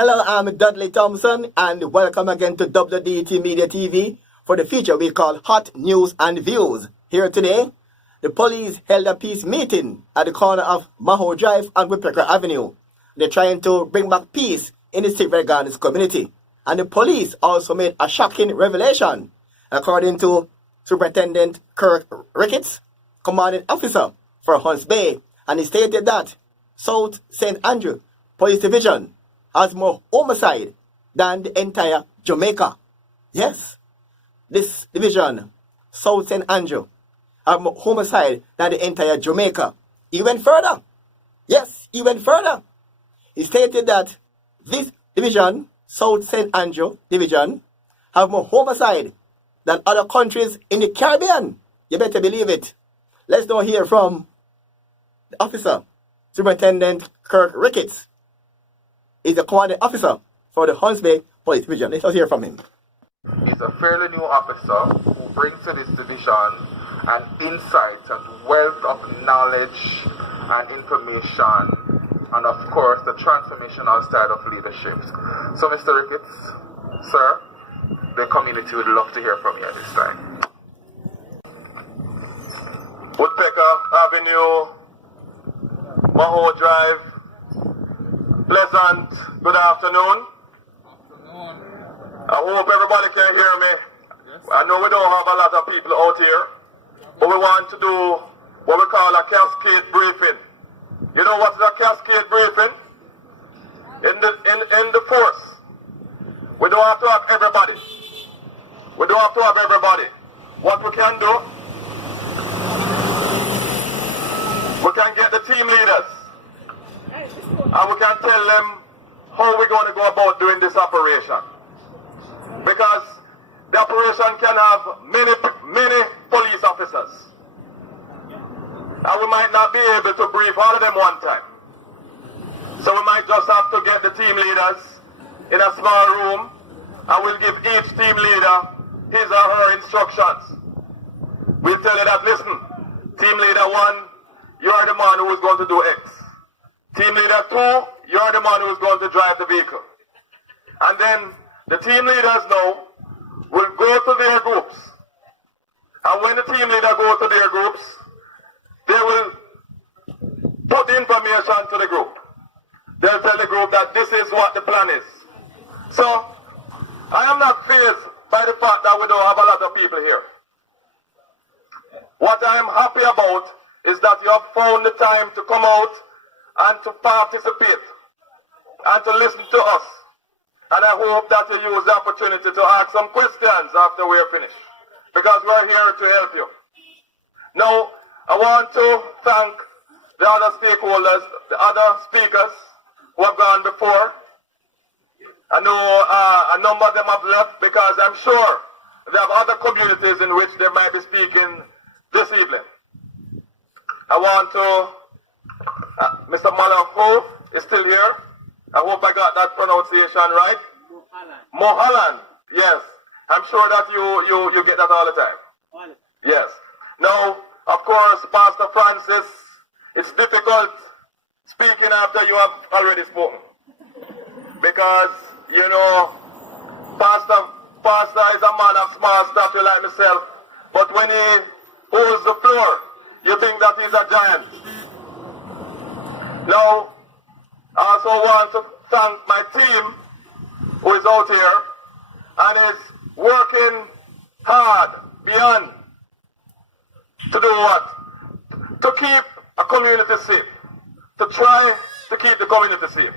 Hello, I'm Dudley Thompson, and welcome again to WDT Media TV for the feature we call Hot News and Views. Here today, the police held a peace meeting at the corner of Maho Drive and Whippecker Avenue. They're trying to bring back peace in the Silver Gardens community. And the police also made a shocking revelation. According to Superintendent Kirk Ricketts, commanding officer for Hunts Bay, and he stated that South St. Andrew Police Division has more homicide than the entire Jamaica. Yes, this division, South St. Andrew, have more homicide than the entire Jamaica. He went further. Yes, he went further. He stated that this division, South St. Andrew Division, have more homicide than other countries in the Caribbean. You better believe it. Let's now hear from the officer, Superintendent Kirk Ricketts. He's the commanding officer for the Hunts Bay Police Division. Let's hear from him. He's a fairly new officer who brings to this division an insight and wealth of knowledge and information, and of course the transformational side of leadership. So Mr. Ricketts, sir, the community would love to hear from you at this time. Whippecker Avenue, Maho Drive, pleasant good afternoon. I hope everybody can hear me. I know we don't have a lot of people out here, but we want to do what we call a cascade briefing. You know what is a cascade briefing? In the force, we don't have to have everybody. We don't have to have everybody. What we can do, we can get the team leaders and we can tell them how we're going to go about doing this operation. Because the operation can have many police officers. And we might not be able to brief all of them one time. So we might just have to get the team leaders in a small room and we'll give each team leader his or her instructions. We'll tell you that, listen, team leader 1, you are the man who is going to do X. Team leader 2, you are the man who is going to drive the vehicle. And then the team leaders now will go to their groups. And when the team leader go to their groups, they will put the information to the group. They'll tell the group that this is what the plan is. So, I am not fazed by the fact that we don't have a lot of people here. What I am happy about is that you have found the time to come out and to participate and to listen to us. And I hope that you use the opportunity to ask some questions after we are finished, because we are here to help you. Now, I want to thank the other stakeholders, the other speakers who have gone before. I know a number of them have left because I'm sure they have other communities in which they might be speaking this evening. I want to, Mr. Malaho is still here. I hope I got that pronunciation right. Mohalan, yes. I'm sure that you get that all the time. Yes. Now, of course, Pastor Francis, it's difficult speaking after you have already spoken. Because, you know, Pastor is a man of small stature like myself, but when he holds the floor, you think that he's a giant. Now, I also want to thank my team who is out here and is working hard beyond to do what? To keep a community safe. To try to keep the community safe.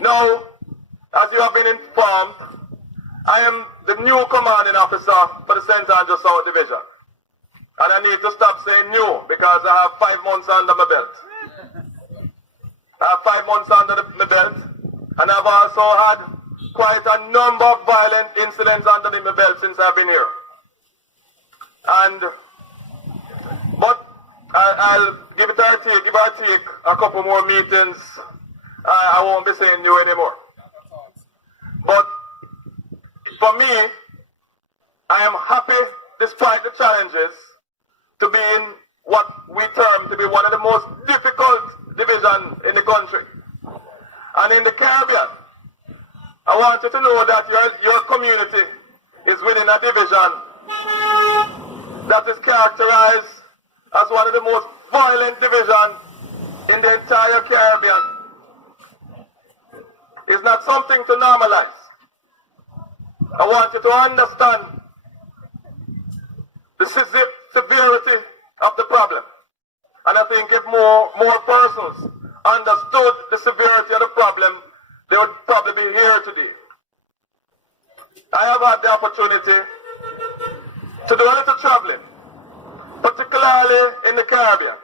Now, as you have been informed, I am the new commanding officer for the St. Andrew South Division. And I need to stop saying new because I have 5 months under my belt. I have 5 months under my belt, and I've also had quite a number of violent incidents under my belt since I've been here. But I'll give it or take a couple more meetings. I won't be saying new anymore. But for me, I am happy, despite the challenges, to be in what we term to be one of the most difficult divisions in the country. And in the Caribbean, I want you to know that your community is within a division that is characterized as one of the most violent divisions in the entire Caribbean. It's not something to normalize. I want you to understand the severity of the problem. And I think if more persons understood the severity of the problem, they would probably be here today. I have had the opportunity to do a little traveling, particularly in the Caribbean.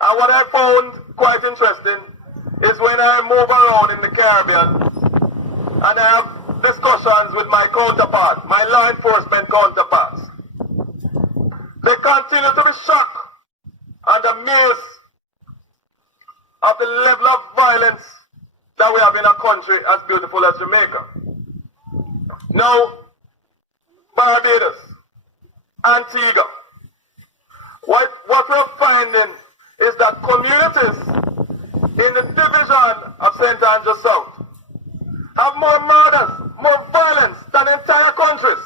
And what I found quite interesting is when I move around in the Caribbean and I have discussions with my counterparts, my law enforcement counterparts, they continue to be shocked and amazed of the level of violence that we have in a country as beautiful as Jamaica. Now, Barbados, Antigua, what we're finding is that communities in the division of St. Andrew South have more murders, more violence than entire countries.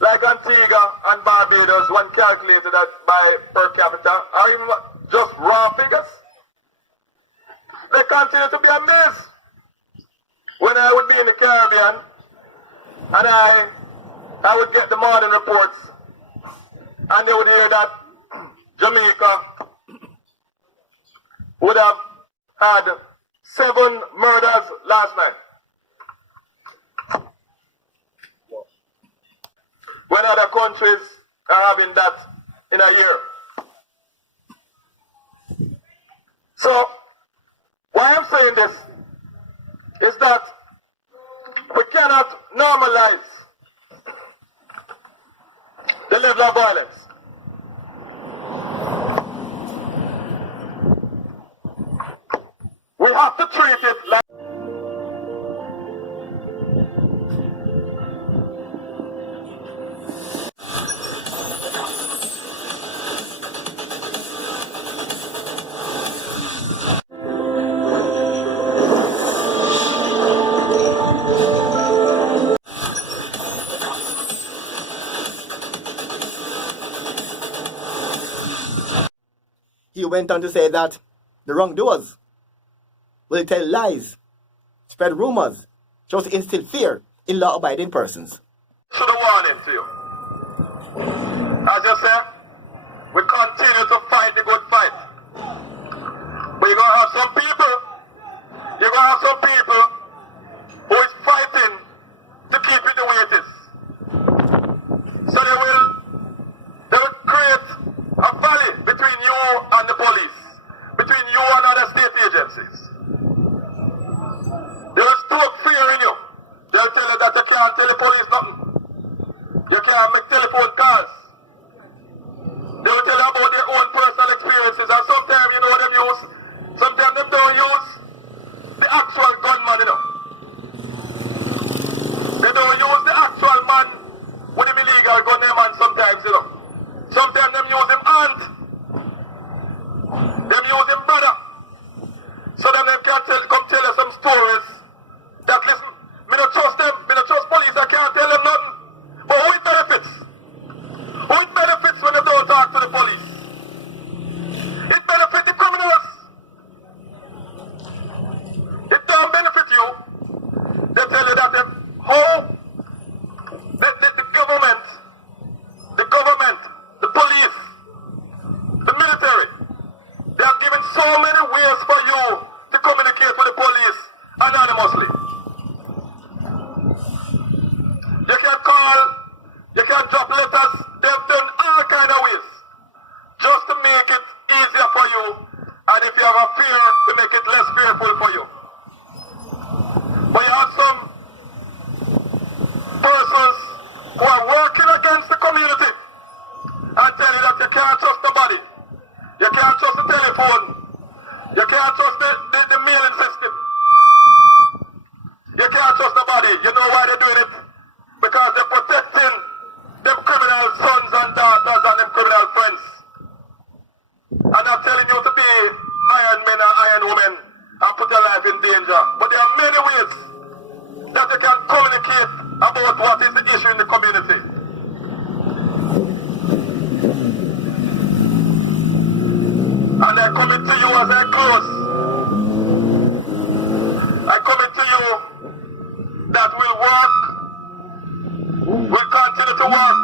Like Antigua and Barbados, when calculated by per capita, or even just raw figures, they continue to be amazed. When I would be in the Caribbean, and I would get the morning reports, and they would hear that Jamaica would have had 7 murders last night. When other countries are having that in a year. So, why I'm saying this is that we cannot normalize the level of violence. We have to treat it like He went on to say that the wrongdoers will tell lies, spread rumors, just to instill fear in law-abiding persons. should have warning to you. As you say, we continue to fight the good fight. But you're going to have some people who is fighting to keep it the way it is. So they will create a valley between you and the police, between you and other state agencies. They will stoke fear in you. They'll tell you that you can't tell the police nothing. You can't make telephone calls. They will tell you about their own personal experiences, and sometimes you know what them use. Sometimes them don't use the actual gunman, you know. They don't use the actual man with him illegal gun them man sometimes, you know. Sometimes them use him aunt. Them use him brother. So then they can come tell us some stories that, listen, me don't trust them, me don't trust police, I can't tell them nothing. But who it benefits? Who it benefits when they don't talk to the police? It benefits the criminals. It don't benefit you. They tell you that the government, the police, the military, they have given so many ways for you to communicate with the police anonymously. You can call, you can drop letters, they've done all kind of ways just to make it easier for you, and if you have a fear, to make it less fearful for you. But you have some persons who are working against the community and tell you that you can't trust nobody. You can't trust the telephone. You can't trust the mailing system. You can't trust nobody. You know why they're doing it? Because they're protecting them criminal sons and daughters and them criminal friends. And I'm telling you to be iron men and iron women and put your life in danger. But there are many ways commit to you as I close. I commit to you that we'll work, we'll continue to work.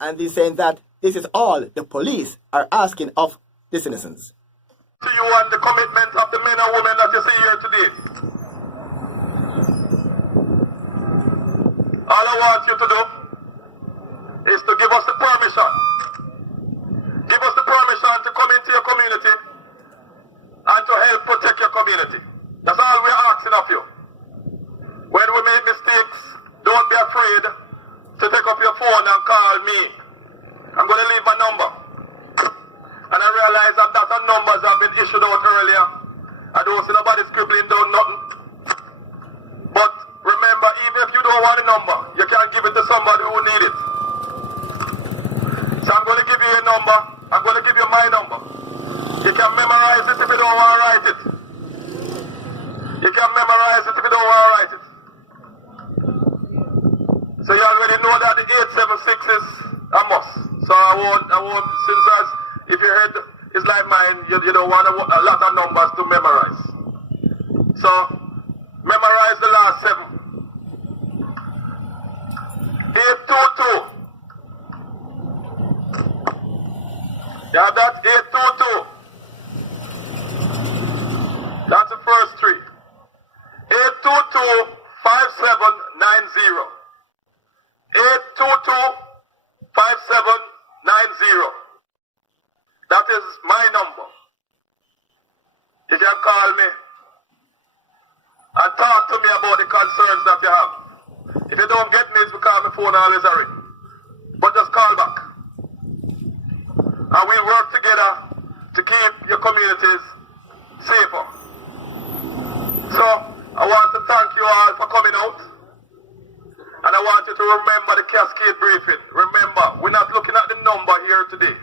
And he's saying that this is all the police are asking of the citizens. To you and the commitment of the men and women that you see here today. All I want you to do is to give us the permission. Give us the permission to come into your community and to help protect your community. That's all we're asking of you. When we make mistakes, don't be afraid to take up your phone and call me. I'm going to leave my number. And I realize that data numbers have been issued out earlier. I don't see nobody scribbling down nothing. But remember, even if you don't want a number, you can give it to somebody who needs it. So I'm going to give you a number. I'm going to give you my number. You can memorize it if you don't want to write it. You can memorize it if you don't want to write it. So you already know that the 876 is a must. So I won't, since if your head is like mine, you don't want a lot of numbers to memorize. So memorize the last 7. 822. You have that? 822. That's the first 3. 822 5790. 822 5790. That is my number. You can call me and talk to me about the concerns that you have. If you don't get me, it's because my phone always a ring. But just call back. And we'll work together to keep your communities safer. So, I want to thank you all for coming out. And I want you to remember the cascade briefing. Remember, we're not looking at the number here today.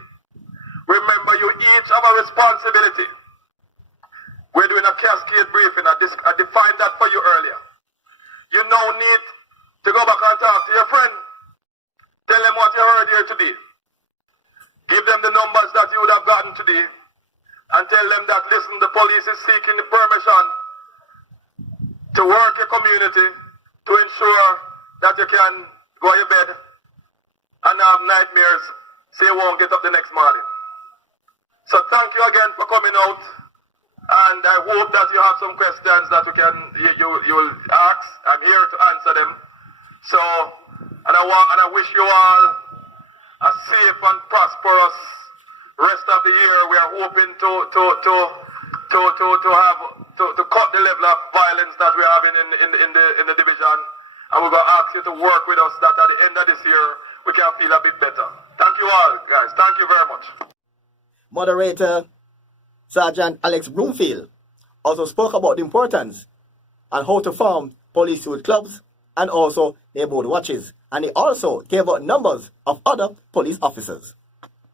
Remember, you each have a responsibility. We're doing a cascade briefing. I defined that for you earlier. You now need to go back and talk to your friend. Tell them what you heard here today. Give them the numbers that you would have gotten today. And tell them that, listen, the police is seeking the permission to work your community to ensure that you can go to your bed and have nightmares so you won't get up the next morning. So thank you again for coming out, and I hope that you have some questions that you'll ask. I'm here to answer them. So, and I wish you all a safe and prosperous rest of the year. We are hoping to cut the level of violence that we're having in the division, and we're going to ask you to work with us that at the end of this year we can feel a bit better. Thank you all, guys. Thank you very much. Moderator Sergeant Alex Bloomfield also spoke about the importance and how to form police youth clubs and also neighborhood watches. And he also gave out numbers of other police officers.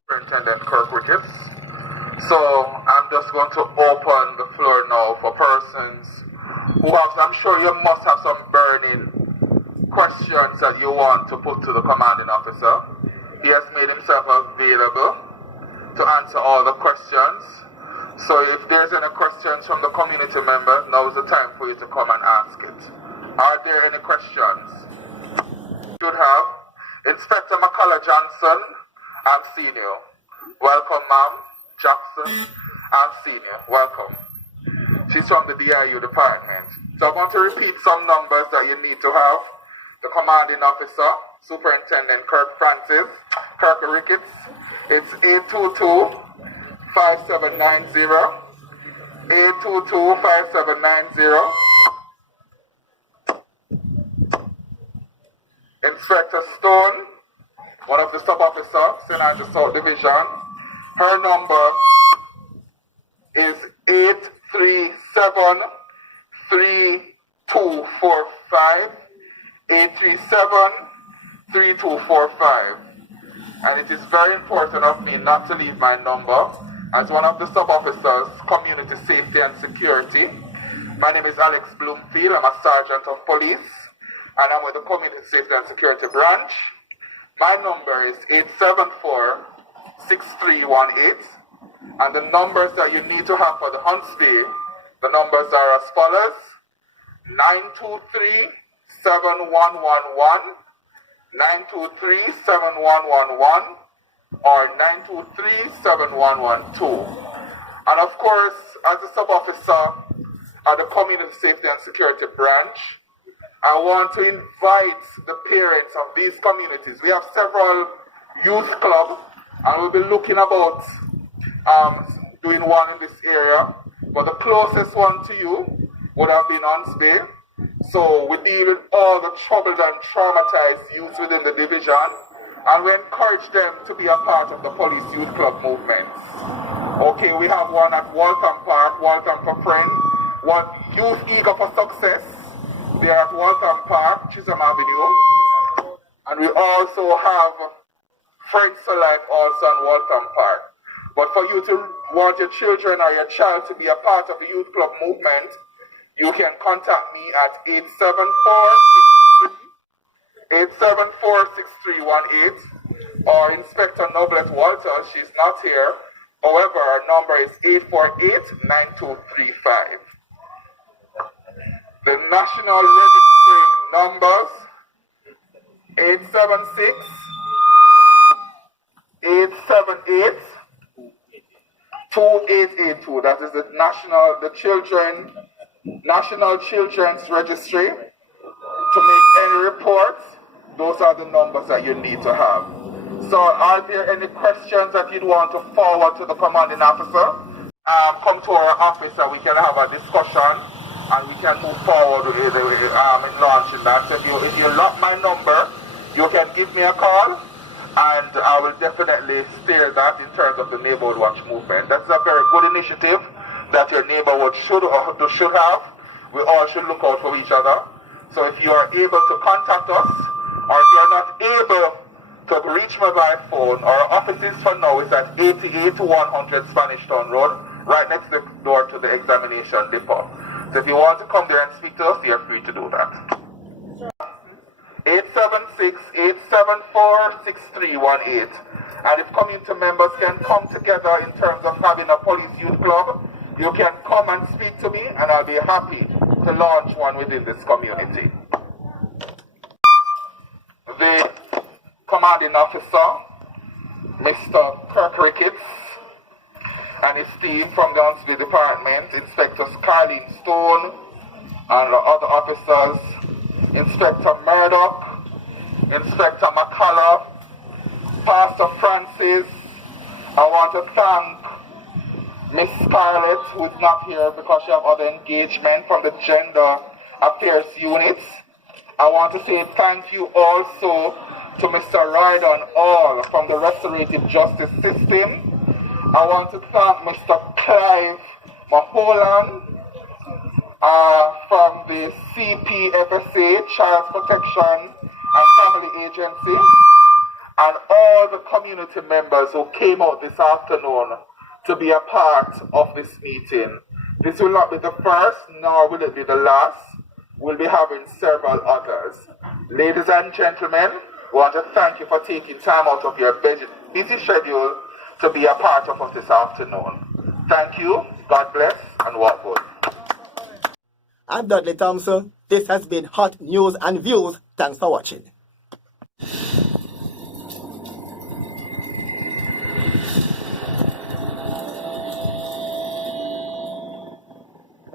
Superintendent Kirk Ricketts. So I'm just going to open the floor now for persons who have, I'm sure you must have some burning questions that you want to put to the commanding officer. He has made himself available to answer all the questions. So if there's any questions from the community member, now is the time for you to come and ask it. Are there any questions? You should have. Inspector McCullough Johnson, I'm seeing you. Welcome, ma'am. Jackson, I'm seeing you. Welcome. She's from the DIU department. So I'm going to repeat some numbers that you need to have. The commanding officer, Superintendent Kirk Ricketts. It's 822-5790. 822-5790. Inspector Stone, one of the sub-officers in the South Division. Her number is 837-3245. 837-3245. And it is very important of me not to leave my number as one of the sub-officers, Community Safety and Security. My name is Alex Bloomfield. I'm a sergeant of police. and I'm with the Community Safety and Security Branch. My number is 874-6318, and the numbers that you need to have for the Hunts Day, the numbers are as follows: 923-7111, 923-7111, or 923-7112. And of course, as a sub-officer at the Community Safety and Security Branch, I want to invite the parents of these communities. We have several youth clubs, and we'll be looking about doing one in this area. But the closest one to you would have been Hunts Bay. So we deal with all the troubled and traumatized youth within the division, and we encourage them to be a part of the police youth club movement. Okay, we have one at Waltham Park, Waltham for Friends, one youth eager for success. They are at Waltham Park, Chisholm Avenue. And we also have Friends for Life also in Waltham Park. But for you to want your children or your child to be a part of the youth club movement, you can contact me at 874-6318 or Inspector Noblet Walters. She's not here. However, our number is 848-9235. The national registry numbers 876-878-2882. That is the National Children's Registry. To make any reports, those are the numbers that you need to have. So are there any questions that you'd want to forward to the commanding officer? Come to our office and we can have a discussion and we can move forward in launching that. So if you lock my number, you can give me a call and I will definitely steer that in terms of the Neighborhood Watch movement. That's a very good initiative that your neighborhood should have. We all should look out for each other. So if you are able to contact us, or if you are not able to reach me by phone, our offices for now is at 88-100 Spanish Town Road, right next to the door to the examination depot. So if you want to come there and speak to us, you're free to do that. 876-874-6318. And if community members can come together in terms of having a police youth club, you can come and speak to me and I'll be happy to launch one within this community. The commanding officer, Mr. Kirk Ricketts, and his team from the Hunts Bay Department, Inspectors Carleen Stone and the other officers, Inspector Murdoch, Inspector McCullough, Pastor Francis. I want to thank Miss Scarlett, who is not here because she has other engagement from the Gender Affairs Unit. I want to say thank you also to Mr. Rydon All from the Restorative Justice System. I want to thank Mr. Clive Maholan from the CPFSA, Child Protection and Family Agency, and all the community members who came out this afternoon to be a part of this meeting. This will not be the first, nor will it be the last. We'll be having several others. Ladies and gentlemen, we want to thank you for taking time out of your busy schedule to be a part of us this afternoon. Thank you, God bless, and walk good. I'm Dudley Thompson. This has been Hot News and Views. Thanks for watching.